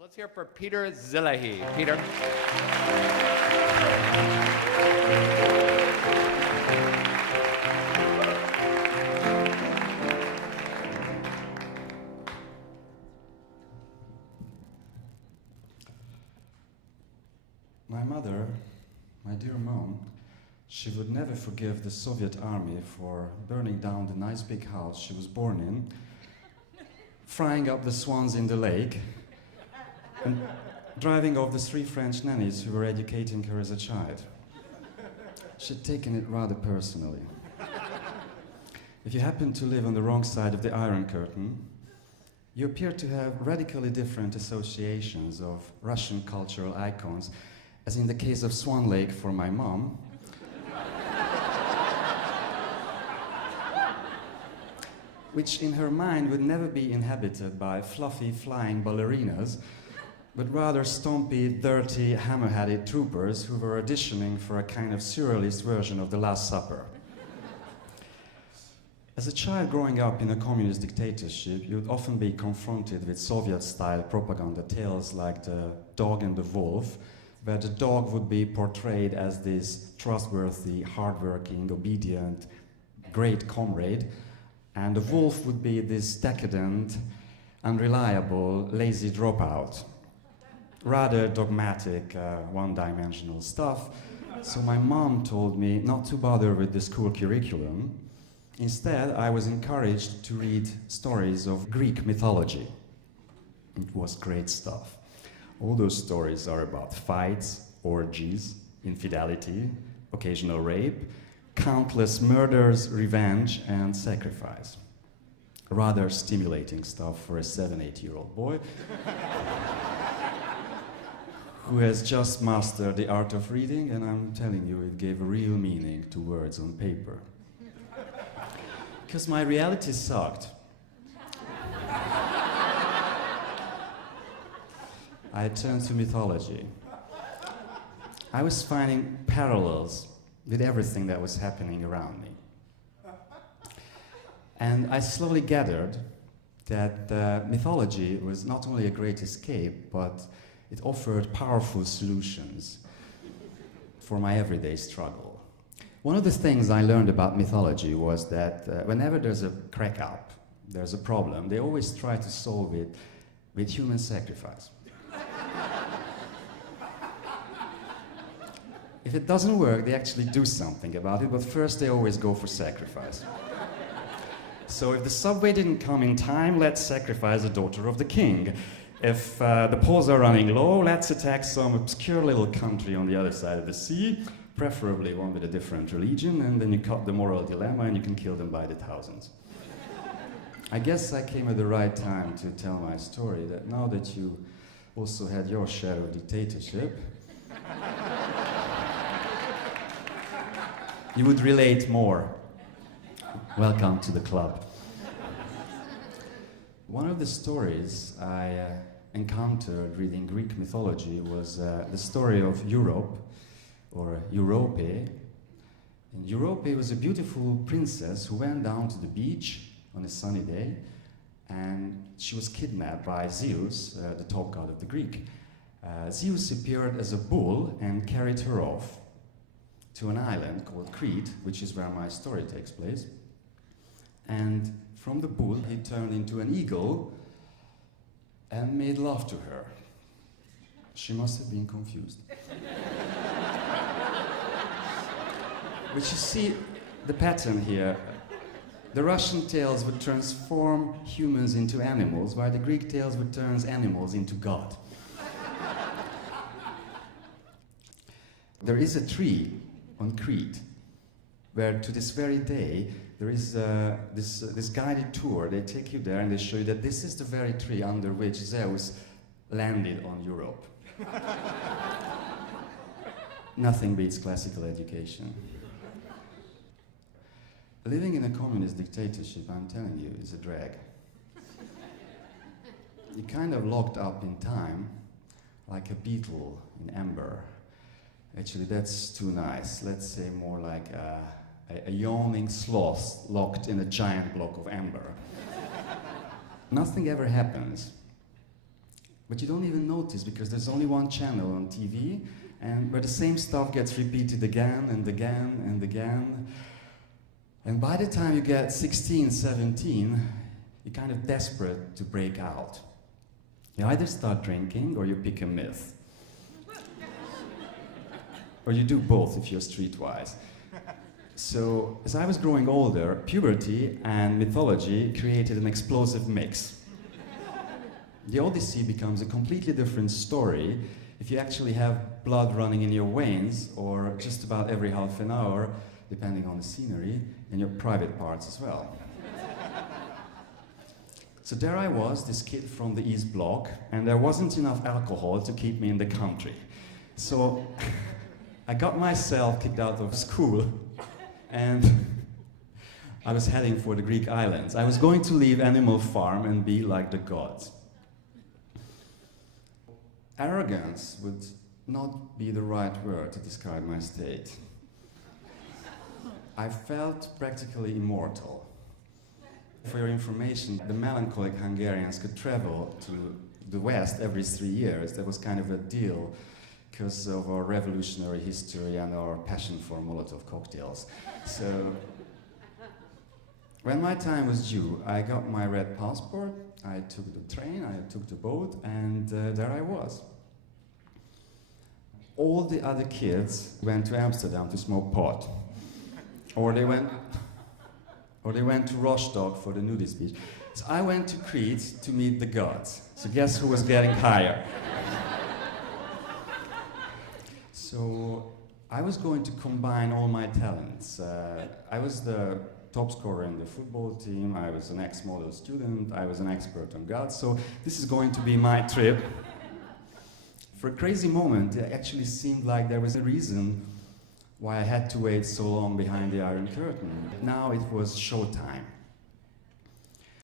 Let's hear for Peter Zilahy. Peter. My mother, my dear mom, she would never forgive the Soviet army for burning down the nice big house she was born in, frying up the swans in the lake, and driving off the 3 French nannies who were educating her as a child. She'd taken it rather personally. If you happen to live on the wrong side of the Iron Curtain, you appear to have radically different associations of Russian cultural icons, as in the case of Swan Lake for my mom, which in her mind would never be inhabited by fluffy flying ballerinas, but rather stompy, dirty, hammer-headed troopers who were auditioning for a kind of surrealist version of The Last Supper. As a child growing up in a communist dictatorship, you'd often be confronted with Soviet-style propaganda tales like The Dog and the Wolf, where the dog would be portrayed as this trustworthy, hardworking, obedient, great comrade, and the wolf would be this decadent, unreliable, lazy dropout. Rather dogmatic, one-dimensional stuff. So my mom told me not to bother with the school curriculum. Instead, I was encouraged to read stories of Greek mythology. It was great stuff. All those stories are about fights, orgies, infidelity, occasional rape, countless murders, revenge, and sacrifice. Rather stimulating stuff for a 7-8-year-old boy who has just mastered the art of reading, and I'm telling you, it gave a real meaning to words on paper. Because my reality sucked. I turned to mythology. I was finding parallels with everything that was happening around me. And I slowly gathered that mythology was not only a great escape, but it offered powerful solutions for my everyday struggle. One of the things I learned about mythology was that whenever there's a crack up, there's a problem, they always try to solve it with human sacrifice. If it doesn't work, they actually do something about it, but first they always go for sacrifice. So if the subway didn't come in time, let's sacrifice the daughter of the king. If the polls are running low, let's attack some obscure little country on the other side of the sea, preferably one with a different religion, and then you cut the moral dilemma and you can kill them by the thousands. I guess I came at the right time to tell my story, that now that you also had your share of dictatorship, you would relate more. Welcome to the club. One of the stories I encountered reading Greek mythology was the story of Europe, or Europe. And Europe was a beautiful princess who went down to the beach on a sunny day, and she was kidnapped by Zeus, the top god of the Greek. Zeus appeared as a bull and carried her off to an island called Crete, which is where my story takes place. And from the bull, he turned into an eagle and made love to her. She must have been confused. But you see the pattern here. The Russian tales would transform humans into animals, while the Greek tales would turn animals into God. There is a tree on Crete where to this very day there is this guided tour. They take you there and they show you that this is the very tree under which Zeus landed on Europe. Nothing beats classical education. Living in a communist dictatorship, I'm telling you, is a drag. You're kind of locked up in time, like a beetle in amber. Actually, that's too nice. Let's say more like a yawning sloth locked in a giant block of amber. Nothing ever happens. But you don't even notice because there's only one channel on TV and where the same stuff gets repeated again and again and again. And by the time you get 16, 17, you're kind of desperate to break out. You either start drinking or you pick a myth. Or you do both if you're streetwise. So, as I was growing older, puberty and mythology created an explosive mix. The Odyssey becomes a completely different story if you actually have blood running in your veins, or just about every half an hour, depending on the scenery, in your private parts as well. So there I was, this kid from the East Bloc, and there wasn't enough alcohol to keep me in the country. So I got myself kicked out of school, and I was heading for the Greek islands. I was going to leave Animal Farm and be like the gods. Arrogance would not be the right word to describe my state. I felt practically immortal. For your information, the melancholic Hungarians could travel to the West every 3 years. That was kind of a deal because of our revolutionary history and our passion for Molotov cocktails. So, when my time was due, I got my red passport, I took the train, I took the boat, and there I was. All the other kids went to Amsterdam to smoke pot. Or they went to Rostock for the nudist beach. So I went to Crete to meet the gods. So guess who was getting higher? So I was going to combine all my talents. I was the top scorer in the football team, I was an ex-model student, I was an expert on gods, so this is going to be my trip. For a crazy moment, it actually seemed like there was a reason why I had to wait so long behind the Iron Curtain. Now it was showtime.